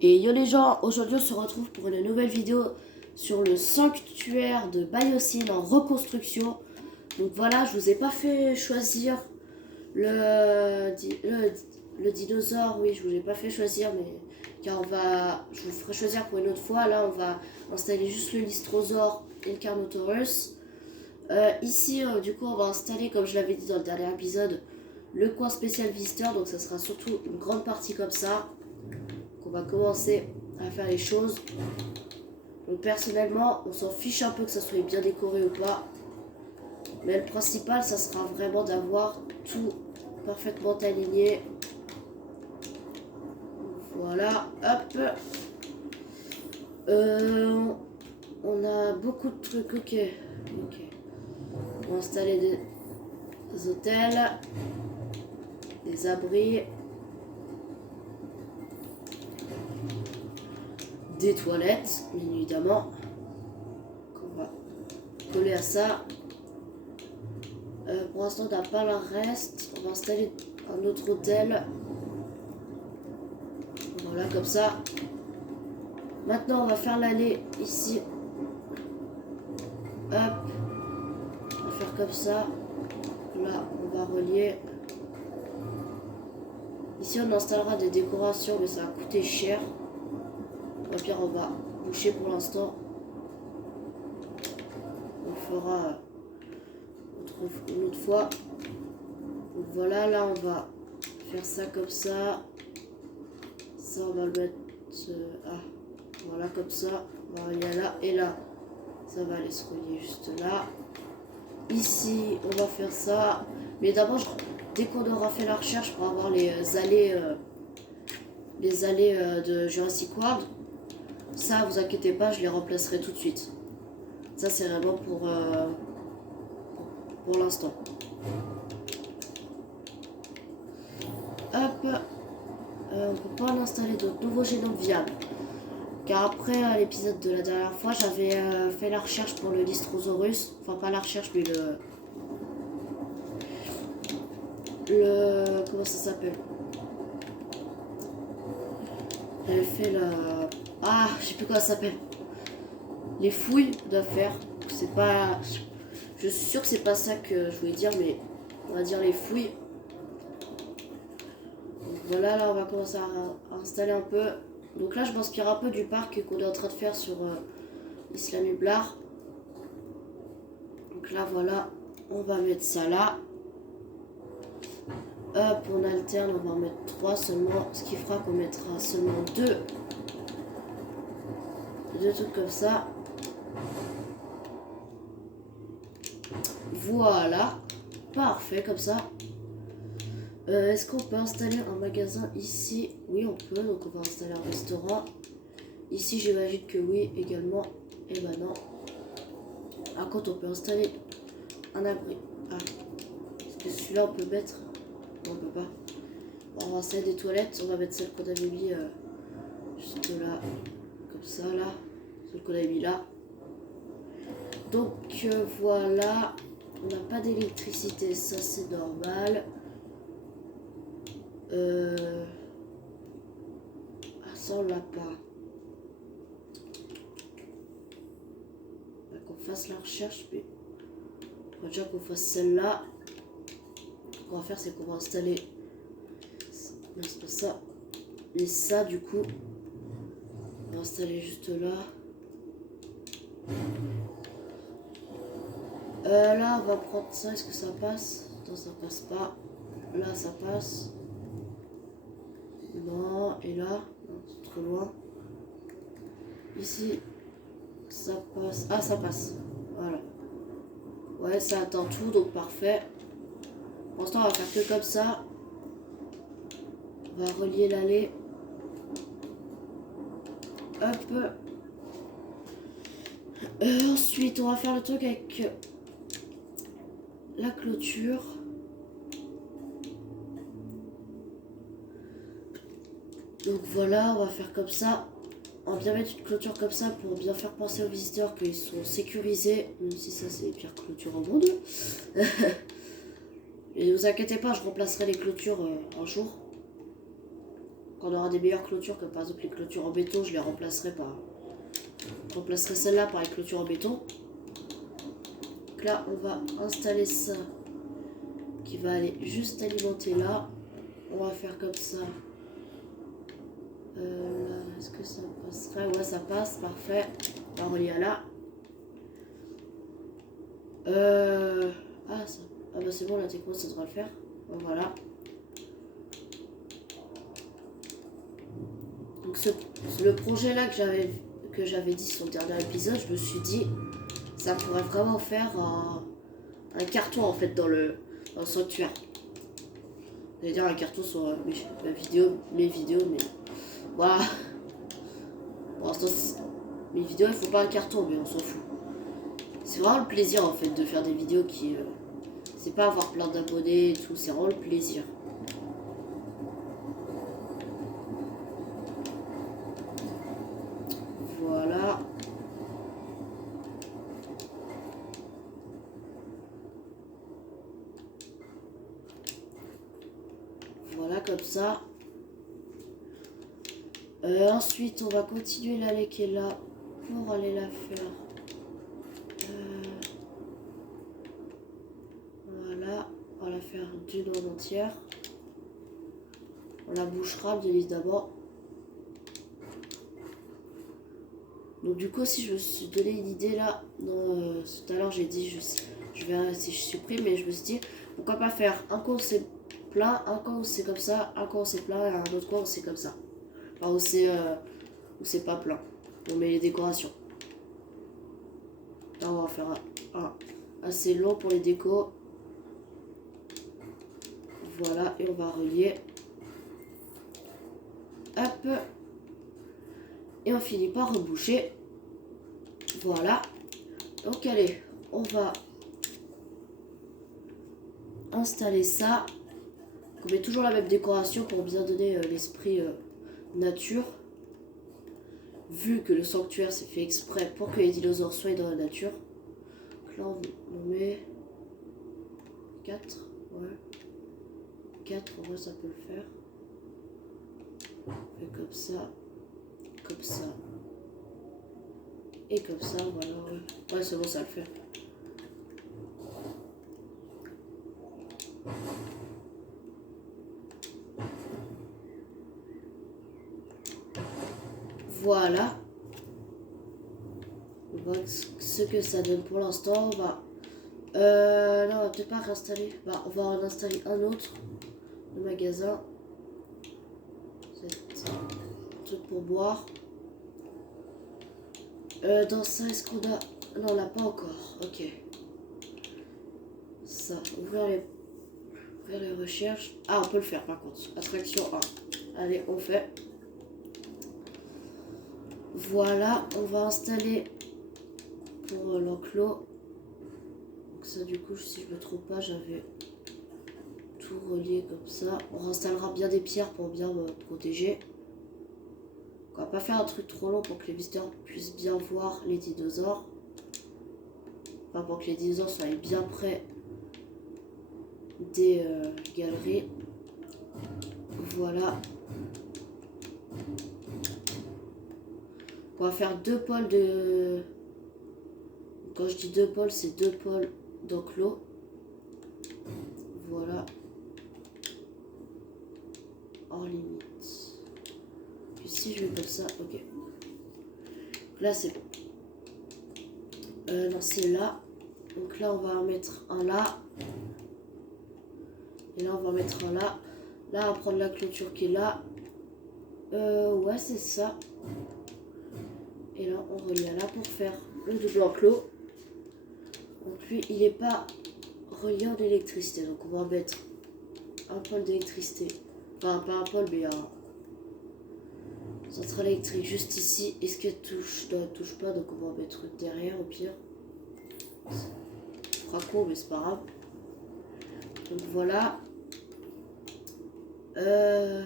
Et yo les gens, aujourd'hui on se retrouve pour une nouvelle vidéo sur le sanctuaire de Biosyn en reconstruction. Donc voilà, je vous ai pas fait choisir le dinosaure, oui je vous ai pas fait choisir, mais car je vous ferai choisir pour une autre fois. Là on va installer juste le Lystrosaure et le Carnotaurus. Ici du coup on va installer, comme je l'avais dit dans le dernier épisode, le coin spécial visiteur, donc ça sera surtout une grande partie comme ça. On va commencer à faire les choses. Donc personnellement, on s'en fiche un peu que ça soit bien décoré ou pas. Mais le principal, ça sera vraiment d'avoir tout parfaitement aligné. Voilà, hop. On a beaucoup de trucs, ok. On va installer des hôtels, des abris, des toilettes, bien évidemment, qu'on va coller à ça. Pour l'instant, on n'a pas le reste. On va installer un autre hôtel. Voilà, comme ça. Maintenant, on va faire l'allée ici. Hop. On va faire comme ça. Là, on va relier. Ici, on installera des décorations, mais ça va coûter cher. Au pire, on va boucher pour l'instant. On fera une autre fois. Donc voilà, là, on va faire ça comme ça. Ça, on va le mettre... voilà, comme ça. On va relier là et là. Ça va aller se relier juste là. Ici, on va faire ça. Mais d'abord, dès qu'on aura fait la recherche pour avoir les allées de Jurassic World, ça, vous inquiétez pas, je les remplacerai tout de suite. Ça, c'est vraiment pour l'instant. Hop. On peut pas en installer d'autres nouveaux génomes viables. Car après l'épisode de la dernière fois, j'avais fait la recherche pour le Lystrosaurus. Enfin, pas la recherche, mais comment ça s'appelle? J'avais fait la... Ah, je sais plus comment ça s'appelle. Les fouilles d'affaires. C'est pas... Je suis sûre que c'est pas ça que je voulais dire, mais on va dire les fouilles. Donc voilà, là on va commencer à installer un peu. Donc là je m'inspire un peu du parc qu'on est en train de faire sur Isla Nublar. Donc là voilà, on va mettre ça là. Hop, on alterne, on va en mettre 3 seulement, ce qui fera qu'on mettra seulement 2 trucs comme ça. Voilà, parfait comme ça. Est-ce qu'on peut installer un magasin ici? Oui, on peut, donc on va installer un restaurant. Ici, j'imagine que oui, également. Et ben non. Par contre, on peut installer un abri. Ah, est-ce que celui-là, on peut mettre? Non, on peut pas. On va installer des toilettes. On va mettre celle qu'on avait mis juste là. Comme ça, là. Celle qu'on avait mis là. Donc, voilà. On n'a pas d'électricité, ça c'est normal. Ah, ça on l'a pas. Qu'on fasse la recherche, mais il faut déjà qu'on fasse celle-là. Ce qu'on va faire, c'est qu'on va installer... Non, c'est pas ça. Et ça, du coup, on va installer juste là. Là, on va prendre ça. Est-ce que ça passe? Non, ça passe pas. Là, ça passe. Non, et là, non, c'est trop loin. Ici, ça passe. Ah, ça passe. Voilà. Ouais, ça atteint tout, donc parfait. Pour l'instant, on va faire que comme ça. On va relier l'allée. Hop. Ensuite, on va faire le truc avec la clôture. Donc voilà, on va faire comme ça. On va bien mettre une clôture comme ça pour bien faire penser aux visiteurs qu'ils sont sécurisés. Même si ça, c'est les pires clôtures au monde. Mais ne vous inquiétez pas, je remplacerai les clôtures un jour. Quand on aura des meilleures clôtures, comme par exemple les clôtures en béton, je les remplacerai par... Je remplacerai celle-là par les clôtures en béton. Donc là, on va installer ça qui va aller juste alimenter là. On va faire comme ça. Est-ce que ça passerait? Ouais, ça passe, parfait. On va relier à là. Ah bah c'est bon, la techno, ça devrait le faire. Bon, voilà. Donc le projet là que j'avais dit sur le dernier épisode, je me suis dit, ça pourrait vraiment faire un carton en fait dans le sanctuaire. J'allais dire un carton sur mes vidéos, mais voilà. Pour l'instant, mes vidéos, il faut pas un carton, mais on s'en fout. C'est vraiment le plaisir en fait de faire des vidéos qui... c'est pas avoir plein d'abonnés et tout, c'est vraiment le plaisir. Voilà. Voilà comme ça. Ensuite, on va continuer l'allée qui est là pour aller la faire. Voilà, on va la faire d'une en entière. On la bouchera bien évidemment. Donc du coup, si je me suis donné une idée là, tout à l'heure j'ai dit je verrai si je supprime, mais je me suis dit pourquoi pas faire un coin où c'est plein, un coin où c'est comme ça, un coin où c'est plein et un autre coin où c'est comme ça. Enfin où c'est pas plein. On met les décorations. Là on va faire un assez long pour les décos. Voilà, et on va relier. Hop. Et on finit par reboucher. Voilà. Donc allez, on va installer ça. On met toujours la même décoration pour bien donner l'esprit nature. Vu que le sanctuaire s'est fait exprès pour que les dinosaures soient dans la nature. Donc là on met 4. Ouais. 4, en vrai ça peut le faire. On fait comme ça. Comme ça. Et comme ça, voilà. Ouais, c'est bon, ça le fait. Voilà. On voit ce que ça donne pour l'instant. Bah, non, on va peut-être pas réinstaller. Bah, on va en installer un autre. Le magasin. C'est un truc pour boire. Dans ça, est-ce qu'on a... Non, on l'a pas encore. Ok. Ça, ouvrir les recherches. Ah, on peut le faire par contre. Attraction 1. Allez, on fait. Voilà, on va installer pour l'enclos. Donc ça, du coup, si je me trompe pas, j'avais tout relié comme ça. On réinstallera bien des pierres pour bien me protéger. On va pas faire un truc trop long pour que les visiteurs puissent bien voir les dinosaures. Enfin, pour que les dinosaures soient bien près des galeries. Voilà. On va faire 2 pôles de... Quand je dis 2 pôles, c'est 2 pôles d'enclos. Voilà. Hors limite. Puis si je mets comme ça, ok. Là c'est bon. Non, c'est là. Donc là on va en mettre un là. Et là on va en mettre un là. Là on va prendre la clôture qui est là. Ouais c'est ça. Et là on relie à là pour faire le double enclos. Donc lui il n'est pas relié en électricité. Donc on va en mettre un pôle d'électricité. Enfin pas un pôle mais un centrale électrique juste ici. Est-ce qu'elle touche? Non elle touche pas, donc on va en mettre derrière au pire. Ça fera court mais c'est pas grave. Donc voilà. Là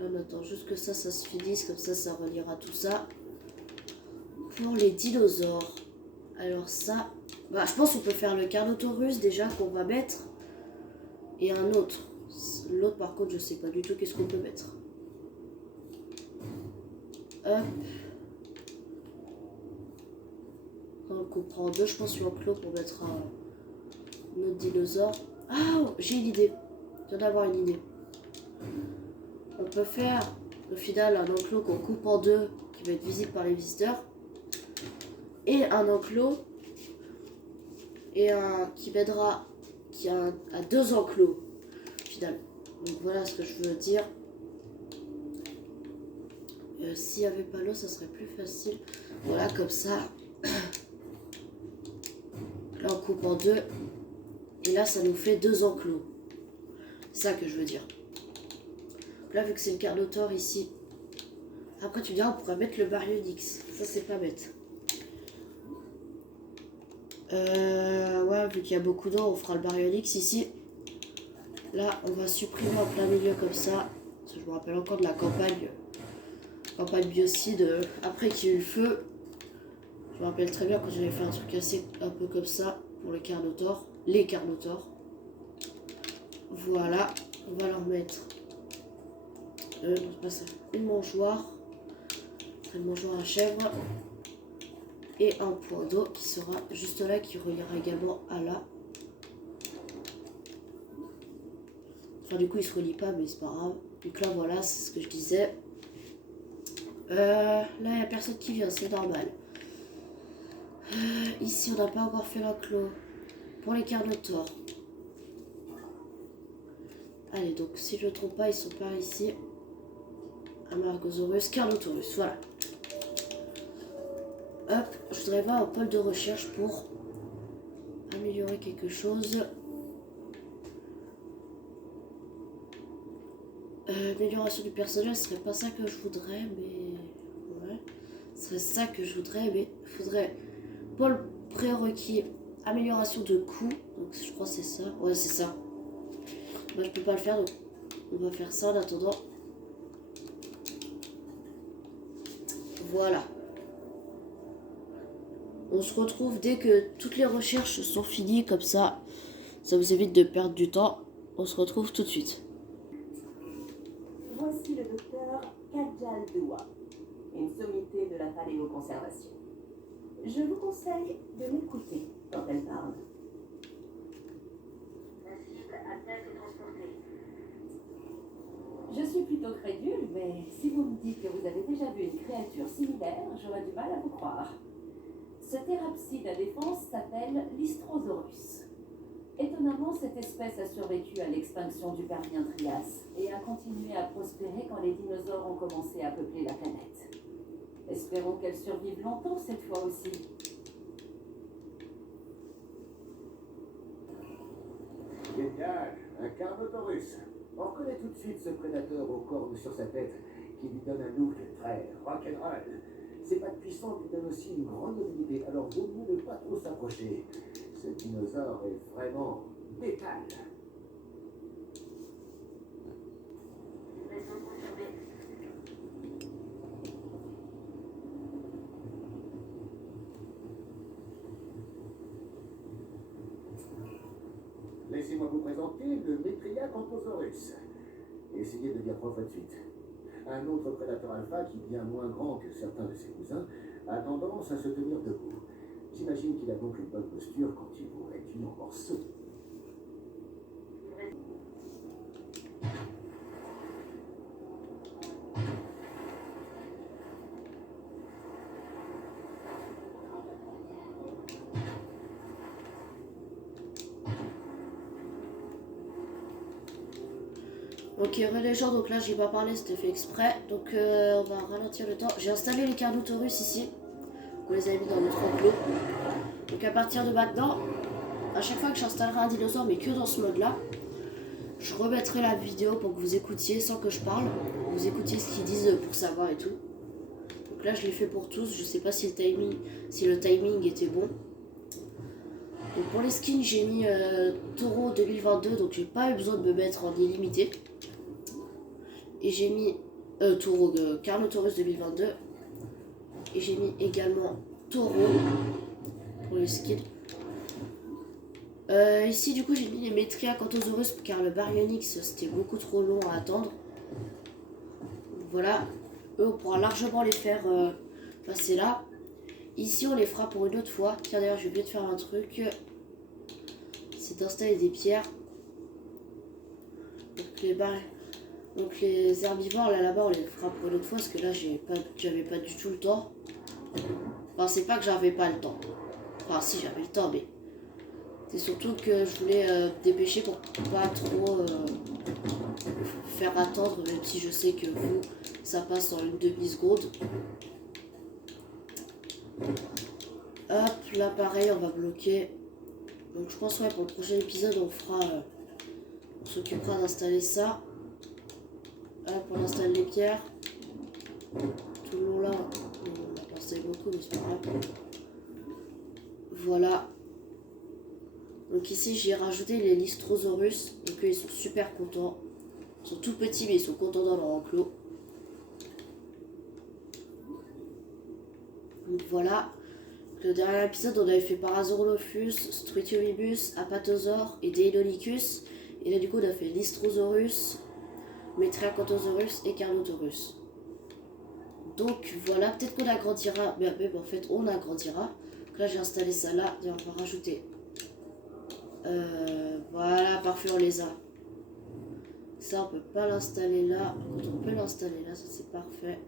on attend juste que ça se finisse, comme ça reliera tout ça. Pour les dinosaures. Alors ça, bah, je pense qu'on peut faire le Carnotaurus déjà qu'on va mettre. Et un autre. L'autre par contre je sais pas du tout qu'est-ce qu'on peut mettre. Hop. On comprend deux, je pense, l'enclos pour mettre un autre dinosaure. Ah, j'ai une idée. Je viens d'avoir une idée. On peut faire au final un enclos qu'on coupe en deux qui va être visible par les visiteurs. Et un enclos et un qui m'aidera qui a deux enclos au final. Donc voilà ce que je veux dire. S'il n'y avait pas l'eau, ça serait plus facile. Voilà, comme ça. Là, on coupe en deux. Et là, ça nous fait deux enclos. C'est ça que je veux dire. Là, vu que c'est le Carnotaure ici. Après, tu me diras, on pourrait mettre le Baryonyx. Ça, c'est pas bête. Ouais, vu qu'il y a beaucoup d'eau, on fera le Baryonyx ici. Là, on va supprimer en plein milieu comme ça. Parce que je me rappelle encore de la campagne biocide. Après qu'il y a eu le feu. Je me rappelle très bien quand j'avais fait un truc assez un peu comme ça pour le Carnotaure. Les Carnotaures. Voilà. On va leur mettre c'est pas ça, une mangeoire. Une mangeoire à chèvre. Et un point d'eau qui sera juste là, qui reliera également à là. Enfin, du coup, il se relie pas, mais c'est pas grave. Donc là, voilà, c'est ce que je disais. Là, il n'y a personne qui vient, c'est normal. Ici, on n'a pas encore fait l'enclos. Pour les Carnotaures. Allez, donc, si je ne me trompe pas, ils sont par ici. Amargosaurus, Carnotaurus, voilà. Hop, je voudrais voir un pôle de recherche pour améliorer quelque chose. Amélioration du personnel, ce serait pas ça que je voudrais, mais... Ouais. Ce serait ça que je voudrais, mais il faudrait... Pôle prérequis, amélioration de coût. Donc je crois que c'est ça. Ouais, c'est ça. Moi, je peux pas le faire, donc on va faire ça en attendant. Voilà. On se retrouve dès que toutes les recherches sont finies, comme ça vous évite de perdre du temps. On se retrouve tout de suite. Voici le docteur Kajal Dua, une sommité de la paléoconservation. Je vous conseille de l'écouter quand elle parle. La cible a bien été transportée. Je suis plutôt crédule, mais si vous me dites que vous avez déjà vu une créature similaire, j'aurais du mal à vous croire. Ce thérapside à défense s'appelle l'Istrosaurus. Étonnamment, cette espèce a survécu à l'extinction du Permien-Trias et a continué à prospérer quand les dinosaures ont commencé à peupler la planète. Espérons qu'elle survive longtemps cette fois aussi. Génial, un Carnotaurus. On reconnaît tout de suite ce prédateur aux cornes sur sa tête qui lui donne un look très rock'n'roll. Ses pattes puissantes lui donnent aussi une grande mobilité, alors vaut mieux ne pas trop s'approcher. Ce dinosaure est vraiment métal. Livraison confirmée. Laissez-moi vous présenter le Metriacanthosaurus. Essayez de dire 3 fois de suite. Un autre prédateur alpha qui, bien moins grand que certains de ses cousins, a tendance à se tenir debout. J'imagine qu'il a donc une bonne posture quand il vous réduit en morceaux. Ok, les gens, donc là j'ai pas parlé, c'était fait exprès. Donc on va ralentir le temps. J'ai installé les Carnotaurus ici. On les a mis dans notre enclos. Donc à partir de maintenant, à chaque fois que j'installerai un dinosaure, mais que dans ce mode là, je remettrai la vidéo pour que vous écoutiez sans que je parle. Vous écoutiez ce qu'ils disent pour savoir et tout. Donc là je l'ai fait pour tous. Je sais pas si le timing était bon. Donc pour les skins j'ai mis Taureau 2022, donc j'ai pas eu besoin de me mettre en illimité. Et j'ai mis Taureau Carnotaurus 2022. Et j'ai mis également Taureau pour les skins. Ici, du coup, j'ai mis les Metria-Canthosaurus car le Baryonyx c'était beaucoup trop long à attendre. Voilà, eux, on pourra largement les faire passer là. Ici, on les fera pour une autre fois. Tiens, d'ailleurs, j'ai oublié de faire un truc. C'est d'installer des pierres. Donc les herbivores, là-bas, on les fera pour une autre fois. Parce que là, j'avais pas du tout le temps. Enfin, c'est pas que j'avais pas le temps. Enfin, si, j'avais le temps, mais... C'est surtout que je voulais dépêcher pour pas trop faire attendre, même si je sais que vous, ça passe dans une demi-seconde. Hop, là pareil, on va bloquer. Donc je pense, ouais, pour le prochain épisode, on s'occupera d'installer ça. Hop, on installe les pierres. Tout le long là, on a installé beaucoup, mais c'est pas grave. Voilà. Donc ici, j'ai rajouté les Lystrosaurus. Donc eux, ils sont super contents. Ils sont tout petits, mais ils sont contents dans leur enclos. Donc voilà. Le dernier épisode, on avait fait Parasaurolophus, Struthiomimus, Apatosaure et Deinonychus. Et là, du coup, on a fait Lystrosaurus, Metriacanthosaurus et Carnotaurus. Donc voilà, peut-être qu'on agrandira. Mais en fait, on agrandira. Donc là, j'ai installé ça là. Et on va rajouter. Voilà, parfait, on les a. Ça, on peut pas l'installer là. Quand on peut l'installer là, ça c'est parfait.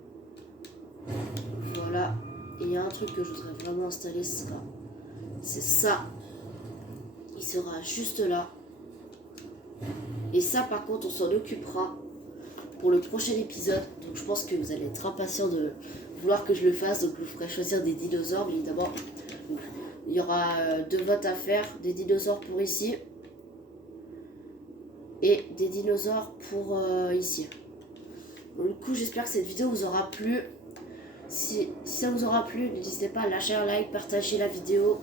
Voilà. Et il y a un truc que je voudrais vraiment installer, c'est ça. Il sera juste là. Et ça, par contre, on s'en occupera pour le prochain épisode. Donc je pense que vous allez être impatient de vouloir que je le fasse. Donc je vous ferai choisir des dinosaures, bien évidemment. Donc, il y aura 2 votes à faire. Des dinosaures pour ici. Et des dinosaures pour ici. Donc, du coup, j'espère que cette vidéo vous aura plu. Si ça vous aura plu, n'hésitez pas à lâcher un like, partager la vidéo,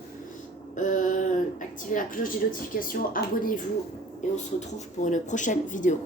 activer la cloche des notifications, abonnez-vous et on se retrouve pour une prochaine vidéo.